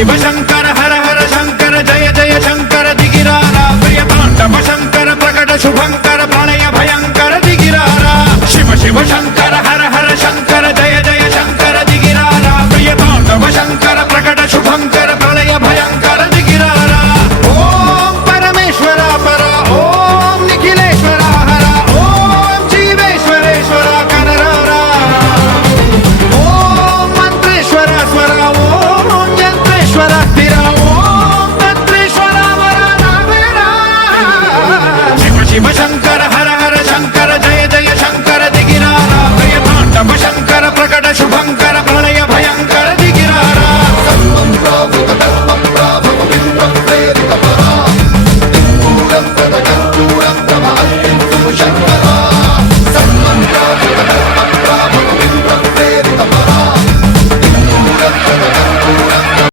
शिव शंकर हर हर शंकर जय जय शंकर दिगिरारा प्रिय तांडव शंकर प्रकट शुभंकर प्रणय भयंकर दिगिरारा शिव शिव